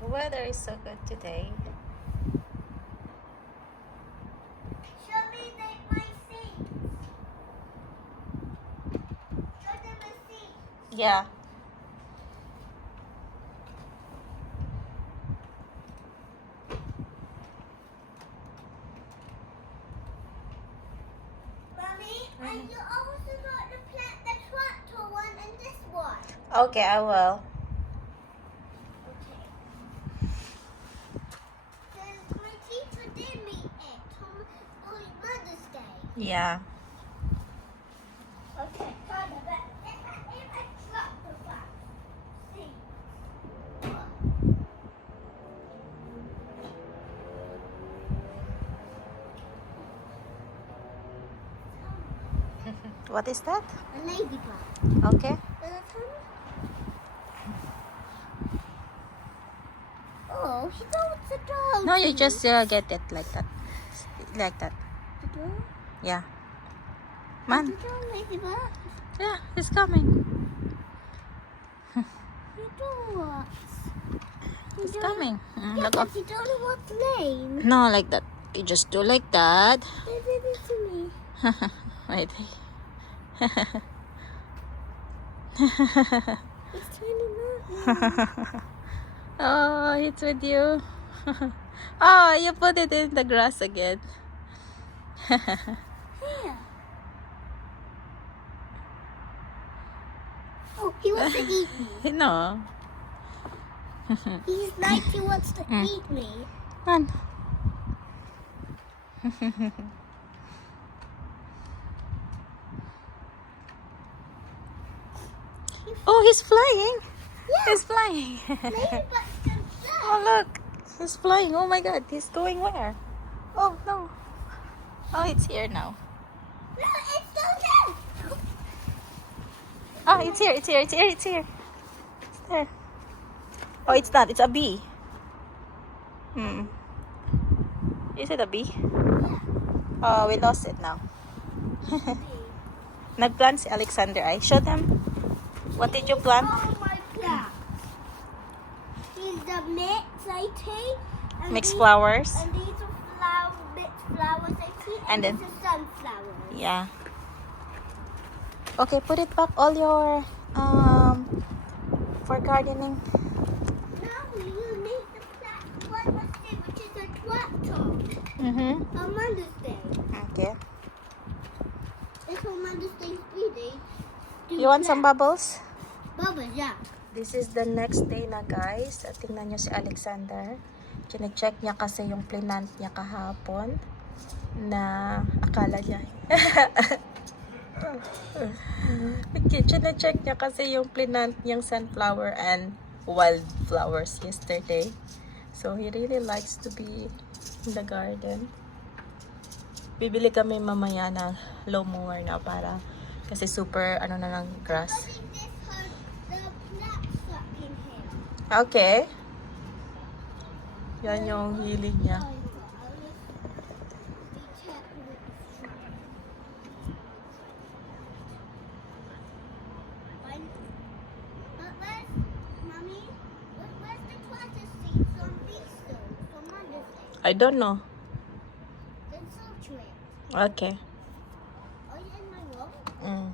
The weather is so good today. Show me my seats. Show them the seats. Yeah. Mommy, and you also got the tractor one and this one. Okay, I will. Okay. Because my teacher did me it on Mother's Day. Yeah. Okay, kind of it. If I drop the back. See. What is that? A ladybug. Okay. Oh, he knows the dog. No, you just get it like that. Like that. The dog? Yeah. The Man. dog, ladybug. Yeah, he's coming. The dog. He's coming. Yeah, Look but up. you don't know what's name. No, like that. You just do like that. They did it to me. Wait. It's turning up. Oh, it's with you. Oh, you put it in the grass again. Here. Oh, he wants to eat me. No. He's like he wants to eat me. Man. Oh, he's flying. Yeah. He's flying. Ladybug's can fly. Oh, look. He's flying. Oh my god. He's going where? Oh, no. Oh, it's here now. No, it's still there. Oh, it's here. It's here. It's here. It's here. It's there. Oh, it's not. It's a bee. Is it a bee? Oh, we lost it now. Nagplant si Alexander ay. Show them. What did you plant? Oh my god. He's the mixed I take. And Mixed these- flowers. And these are mixed flowers I take. And then- these are sunflowers. Yeah. Okay, put it back all your for gardening. Now you need the one which is a tractor. On Mother's Day. Okay. It's on Mother's Day 3 days. You want some bubbles? Bubbles, yeah. This is the next day na, guys. At tingnan nyo si Alexander. Chine-check niya kasi yung plinant niya kahapon na akala niya. Chine-check niya kasi yung plinant niyang sunflower and wildflowers yesterday. So, he really likes to be in the garden. Bibili kami mamaya ng lawnmower na para kasi super ano na ng grass. I think this has the black stuck in here. Okay. Yan yung hilig niya. But where's, Mommy? Where's the tractor seats on these stones for Mother's Day? I don't know. Then filter it. Okay. Are you in my room?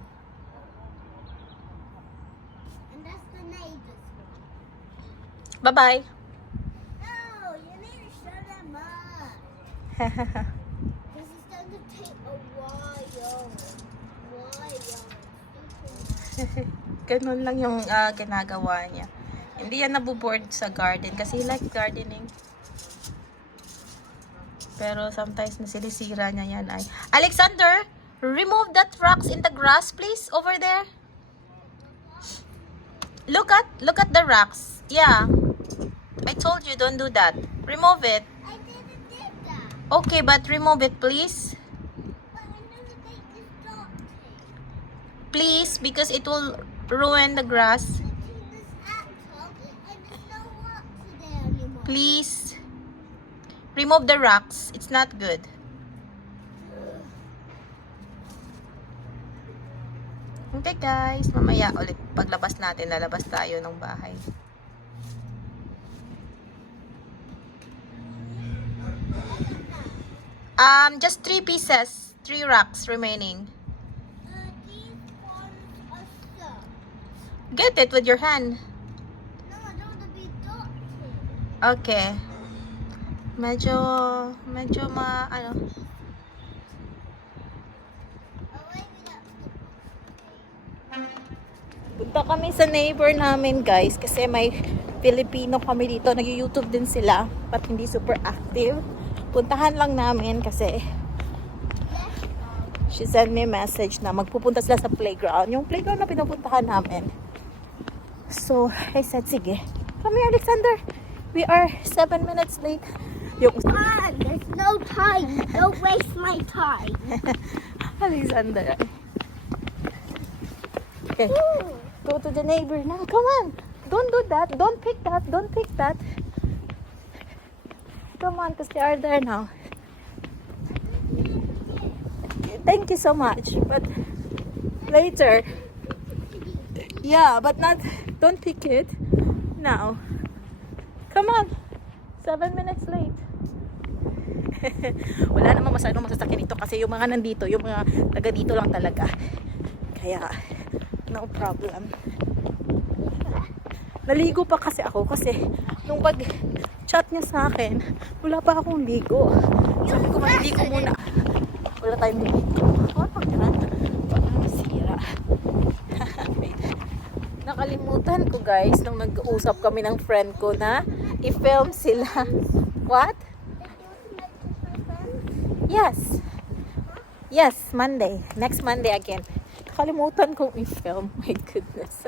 And that's the neighbor's one. Bye-bye. No, you need to show them up. This is going to take a while. Ganun lang yung ginagawa niya. Hindi yan nabuboard sa garden kasi he like gardening. Pero sometimes nasilisira niya yan ay. Alexander, remove that rocks in the grass please over there. Look at the rocks. Yeah. I told you don't do that. Remove it. I didn't do that. Okay, but remove it please. But I'm going to take this dog tape. Please, because it will ruin the grass. This apple and there's no rocks there anymore. Please. Remove the rocks. It's not good. Okay guys, mamaya ulit paglabas natin, lalabas tayo ng bahay. Just 3 pieces. 3 rocks remaining. These ones are stuck. Get it with your hand. No, I don't want to be dotted. Okay. Medyo ano. Oh, wait, we got Punta kami sa neighbor namin, guys, kasi may Filipino kami dito. Nag-YouTube din sila, but hindi super active. Puntahan lang namin kasi she sent me a message na magpupunta sila sa playground. Yung playground na pinupuntahan namin. So, I said, sige. Come here, Alexander. We are 7 minutes late. Yung There's no time. Don't waste my time. Alexander. Okay. Go to the neighbor now. Come on. Don't do that. Don't pick that. Don't pick that. Come on, because they are there now. Thank you so much. But later. Yeah, but not. Don't pick it now. Come on. 7 minutes late. Wala namang masyadong masasakyan ito kasi yung mga nandito, yung mga taga dito lang talaga. Kaya, no problem. Naligo pa kasi ako kasi nung pag-chat niya sa akin, wala pa akong ligo. Sabi ko, maliligo muna. Wala tayong ligo. Parang masira. Wait. Nakalimutan ko, guys, nung nag-uusap kami ng friend ko na i-film sila. What? Yes. Yes, Monday. Next Monday again. Nakalimutan kong i-film. My goodness.